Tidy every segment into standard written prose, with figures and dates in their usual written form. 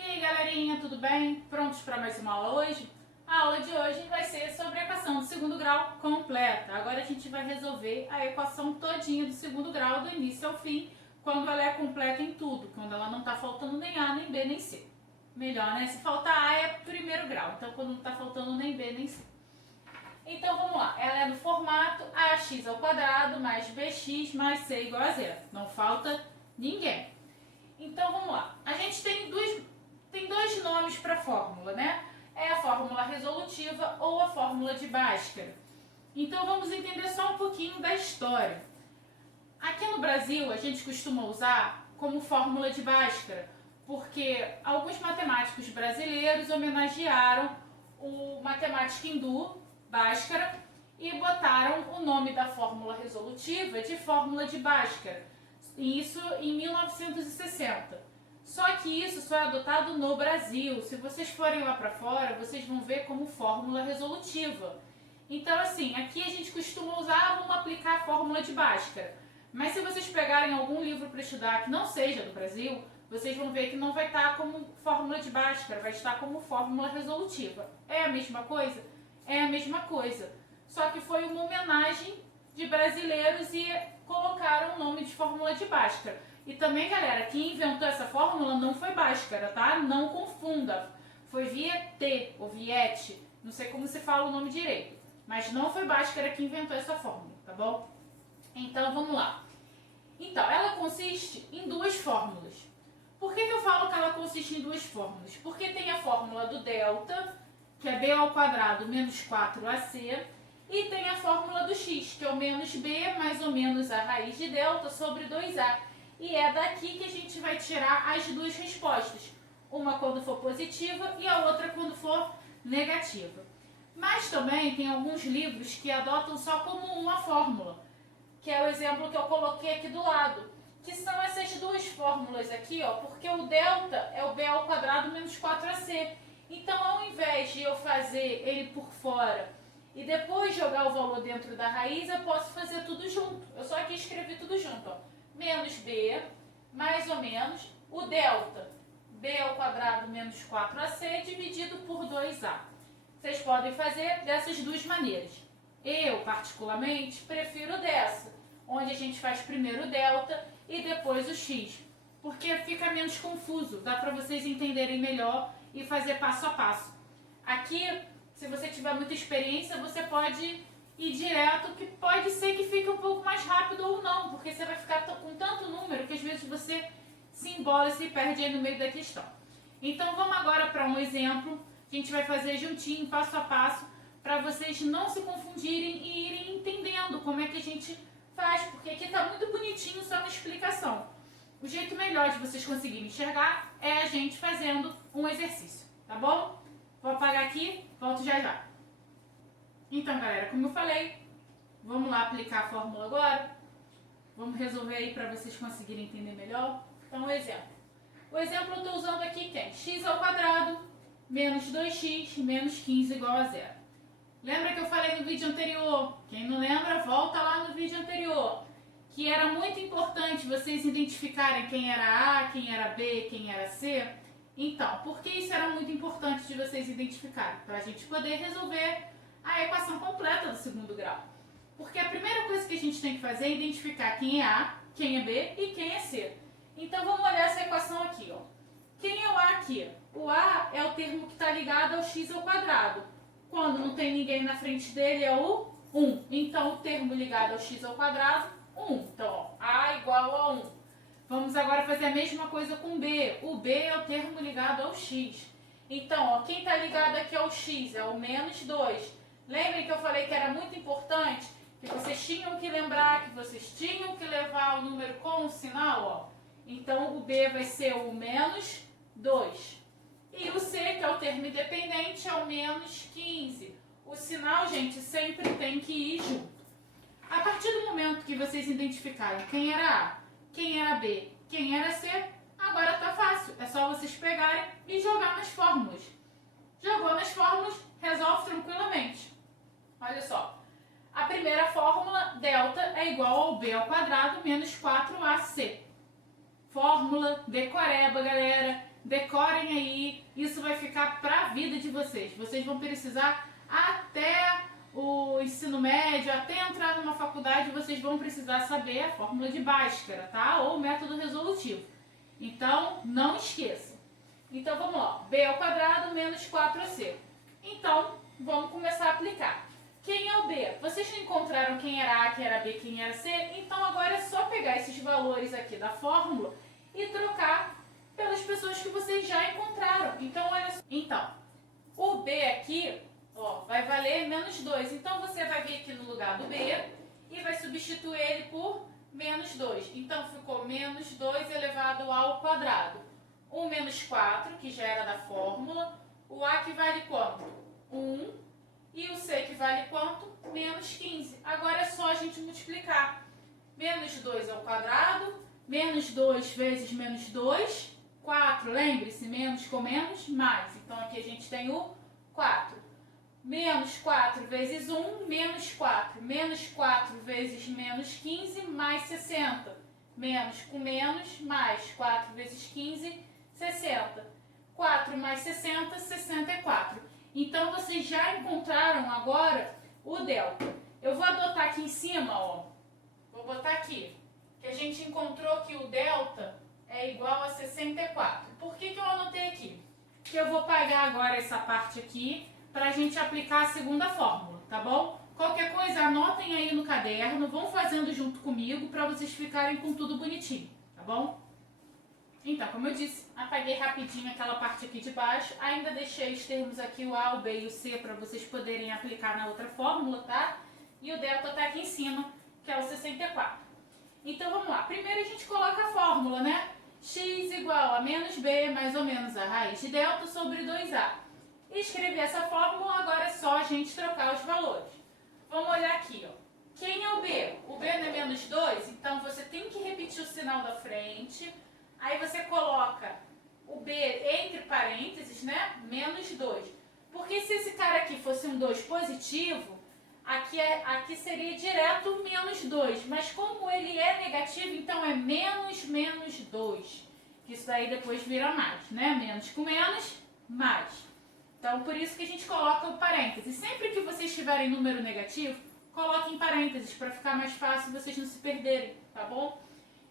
E aí galerinha, tudo bem? Prontos para mais uma aula hoje? A aula de hoje vai ser sobre a equação do segundo grau completa. Agora a gente vai resolver a equação todinha do segundo grau, do início ao fim, quando ela é completa em tudo, quando ela não está faltando nem A, nem B, nem C. Melhor, né? Se faltar A é primeiro grau, então quando não está faltando nem B, nem C. Então vamos lá, ela é no formato ax ao quadrado mais bx mais c igual a zero. Não falta ninguém. Então vamos lá, a gente tem dois nomes para a fórmula, né? É a fórmula resolutiva ou a fórmula de Bhaskara. Então vamos entender só um pouquinho da história. Aqui no Brasil a gente costuma usar como fórmula de Bhaskara, porque alguns matemáticos brasileiros homenagearam o matemático hindu Bhaskara e botaram o nome da fórmula resolutiva de fórmula de Bhaskara. Isso em 1960. Só que isso só é adotado no Brasil. Se vocês forem lá para fora, vocês vão ver como fórmula resolutiva. Então assim, aqui a gente costuma usar, vamos aplicar a fórmula de Bhaskara. Mas se vocês pegarem algum livro para estudar que não seja do Brasil, vocês vão ver que não vai estar como fórmula de Bhaskara, vai estar como fórmula resolutiva. É a mesma coisa? É a mesma coisa. Só que foi uma homenagem de brasileiros e colocaram o nome de fórmula de Bhaskara. E também, galera, quem inventou essa fórmula não foi Bhaskara, tá? Não confunda. Foi Viete ou Viete, não sei como se fala o nome direito. Mas não foi Bhaskara que inventou essa fórmula, tá bom? Então, vamos lá. Então, ela consiste em duas fórmulas. Por que eu falo que ela consiste em duas fórmulas? Porque tem a fórmula do delta, que é b ao quadrado menos 4ac, e tem a fórmula do x, que é o menos b mais ou menos a raiz de delta sobre 2a. E é daqui que a gente vai tirar as duas respostas. Uma quando for positiva e a outra quando for negativa. Mas também tem alguns livros que adotam só como uma fórmula, que é o exemplo que eu coloquei aqui do lado. Que são essas duas fórmulas aqui, ó, porque o delta é o b ao quadrado menos 4ac. Então, ao invés de eu fazer ele por fora e depois jogar o valor dentro da raiz, eu posso fazer tudo junto. Eu só aqui escrevi tudo junto, ó. Menos b, mais ou menos, o delta, b ao quadrado menos 4ac, dividido por 2a. Vocês podem fazer dessas duas maneiras. Eu, particularmente, prefiro dessa, onde a gente faz primeiro o delta e depois o x, porque fica menos confuso, dá para vocês entenderem melhor e fazer passo a passo. Aqui, se você tiver muita experiência, você pode ir direto, que pode ser que fique um pouco mais rápido ou não, porque você vai ficar com tanto número que às vezes você se embola e se perde aí no meio da questão. Então vamos agora para um exemplo que a gente vai fazer juntinho, passo a passo, para vocês não se confundirem e irem entendendo como é que a gente faz, porque aqui está muito bonitinho só na explicação. O jeito melhor de vocês conseguirem enxergar é a gente fazendo um exercício, tá bom? Vou apagar aqui, volto já já. Então, galera, como eu falei, vamos lá aplicar a fórmula agora. Vamos resolver aí para vocês conseguirem entender melhor. Então, o exemplo. O exemplo eu estou usando aqui quem? X ao quadrado menos 2x menos 15 igual a zero. Lembra que eu falei no vídeo anterior? Quem não lembra, volta lá no vídeo anterior. Que era muito importante vocês identificarem quem era A, quem era B, quem era C. Então, por que isso era muito importante de vocês identificarem? Para a gente poder resolver a equação completa do segundo grau. Porque a primeira coisa que a gente tem que fazer é identificar quem é A, quem é B e quem é C. Então, vamos olhar essa equação aqui, ó. Quem é o A aqui? O A é o termo que está ligado ao x ao quadrado. Quando não tem ninguém na frente dele é o 1. Então, o termo ligado ao x ao quadrado, 1. Então, ó, A igual a 1. Vamos agora fazer a mesma coisa com B. O B é o termo ligado ao x. Então, ó, quem está ligado aqui ao x é o menos 2. Lembrem que eu falei que era muito importante, que vocês tinham que lembrar, que vocês tinham que levar o número com o sinal, ó. Então, o B vai ser o menos 2. E o C, que é o termo independente, é o menos 15. O sinal, gente, sempre tem que ir junto. A partir do momento que vocês identificaram quem era A, quem era B, quem era C, agora tá fácil. É só vocês pegarem e jogar nas fórmulas. Jogou nas fórmulas, resolve tranquilamente. Olha só. A primeira fórmula, delta, é igual ao B ao quadrado menos 4AC. Fórmula decoreba, galera. decorem aí, isso vai ficar para a vida de vocês. Vocês vão precisar até o ensino médio, até entrar numa faculdade, vocês vão precisar saber a fórmula de Bhaskara, tá? Ou o método resolutivo. Então, não esqueçam. Então, vamos lá. B ao quadrado menos 4AC. Então, vamos começar a aplicar. Quem é o B? Vocês não encontraram quem era A, quem era B, quem era C? Então, agora é só pegar esses valores aqui da fórmula e trocar pelas pessoas que vocês já encontraram. Então, olha só. Então, o B aqui, ó, vai valer menos 2. Então, você vai vir aqui no lugar do B e vai substituir ele por menos 2. Então, ficou menos 2 elevado ao quadrado. O menos 4, que já era da fórmula. O A que vale quanto? 1. E o C que vale quanto? Menos 15. Agora é só a gente multiplicar. Menos 2 ao quadrado, menos 2 vezes menos 2, 4. Lembre-se, menos com menos, mais. Então aqui a gente tem o 4. Menos 4 vezes 1, menos 4. Menos 4 vezes menos 15, mais 60. Menos com menos, mais 4 vezes 15, 60. 4 mais 60, 64. Então, vocês já encontraram agora o delta. Eu vou adotar aqui em cima, ó. Vou botar aqui. Que a gente encontrou que o delta é igual a 64. Por que eu anotei aqui? Que eu vou pagar agora essa parte aqui para a gente aplicar a segunda fórmula, tá bom? Qualquer coisa, anotem aí no caderno, vão fazendo junto comigo para vocês ficarem com tudo bonitinho, tá bom? Então, como eu disse, apaguei rapidinho aquela parte aqui de baixo, ainda deixei os termos aqui, o A, o B e o C, para vocês poderem aplicar na outra fórmula, tá? E o delta tá aqui em cima, que é o 64. Então, vamos lá. Primeiro a gente coloca a fórmula, né? X igual a menos B mais ou menos a raiz de delta sobre 2A. Escrever essa fórmula, agora é só a gente trocar os valores. Vamos olhar aqui, ó. Quem é o B? O B não é menos 2, então você tem que repetir o sinal da frente. Aí você coloca o B entre parênteses, né? Menos 2. Porque se esse cara aqui fosse um 2 positivo, aqui seria direto menos 2. Mas como ele é negativo, então é menos 2. Que isso daí depois vira mais, né? Menos com menos, mais. Então, por isso que a gente coloca o parênteses. Sempre que vocês tiverem número negativo, coloquem parênteses para ficar mais fácil vocês não se perderem, tá bom?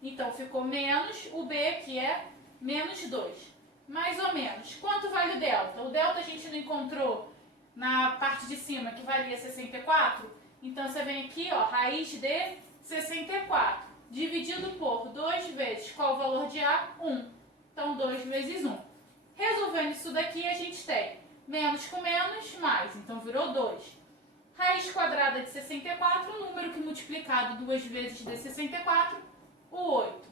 Então, ficou menos o B, que é menos 2. Mais ou menos. Quanto vale o delta? O delta a gente não encontrou na parte de cima, que valia 64. Então, você vem aqui, ó, raiz de 64. Dividido por 2 vezes, qual o valor de A? 1. Então, 2 vezes 1. Resolvendo isso daqui, a gente tem menos com menos, mais. Então, virou 2. Raiz quadrada de 64, um número que multiplicado 2 vezes de 64, o 8.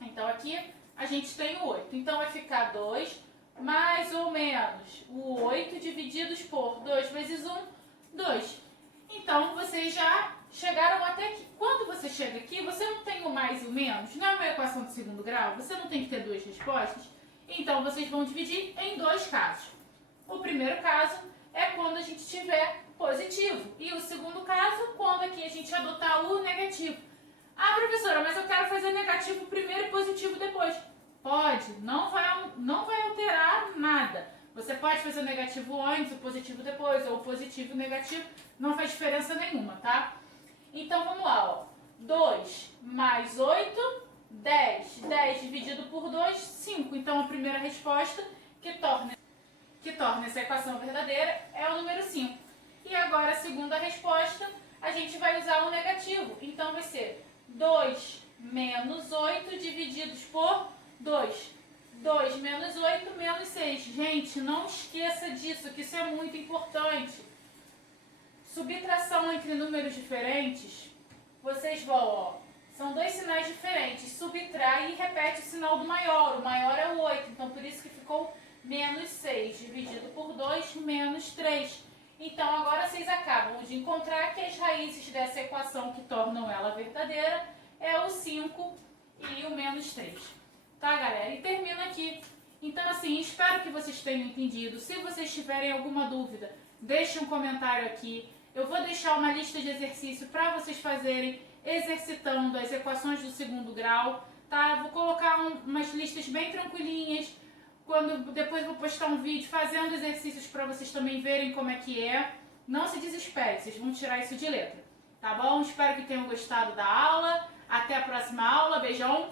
Então, aqui a gente tem o 8. Então, vai ficar 2 mais ou menos o 8 divididos por 2 vezes 1, 2. Então, vocês já chegaram até aqui. Quando você chega aqui, você não tem o mais e o menos. Não é uma equação de segundo grau, você não tem que ter duas respostas. Então, vocês vão dividir em dois casos. O primeiro caso é quando a gente tiver positivo. E o segundo caso, quando aqui a gente adotar o negativo. Ah, professora, mas eu quero fazer negativo primeiro e positivo depois. Pode, não vai alterar nada. Você pode fazer o negativo antes, o positivo depois, ou o positivo e o negativo, não faz diferença nenhuma, tá? Então, vamos lá, ó. 2 mais 8, 10. 10 dividido por 2, 5. Então, a primeira resposta que torna essa equação verdadeira é o número 5. E agora, a segunda resposta, a gente vai usar o negativo. Então, vai ser 2 menos 8 divididos por 2. 2 menos 8 menos 6. Gente, não esqueça disso, que isso é muito importante. Subtração entre números diferentes, vocês vão, ó, são dois sinais diferentes. Subtrai e repete o sinal do maior. O maior é o 8, então por isso que ficou menos 6 dividido por 2 menos 3. Então, agora vocês acabam de encontrar que as raízes dessa equação que tornam ela verdadeira é o 5 e o menos 3. Tá, galera? E termina aqui. Então, assim, espero que vocês tenham entendido. Se vocês tiverem alguma dúvida, deixe um comentário aqui. Eu vou deixar uma lista de exercício para vocês fazerem exercitando as equações do segundo grau, tá? Vou colocar umas listas bem tranquilinhas, Depois eu vou postar um vídeo fazendo exercícios para vocês também verem como é que é. Não se desespere, vocês vão tirar isso de letra. Tá bom? Espero que tenham gostado da aula. Até a próxima aula. Beijão!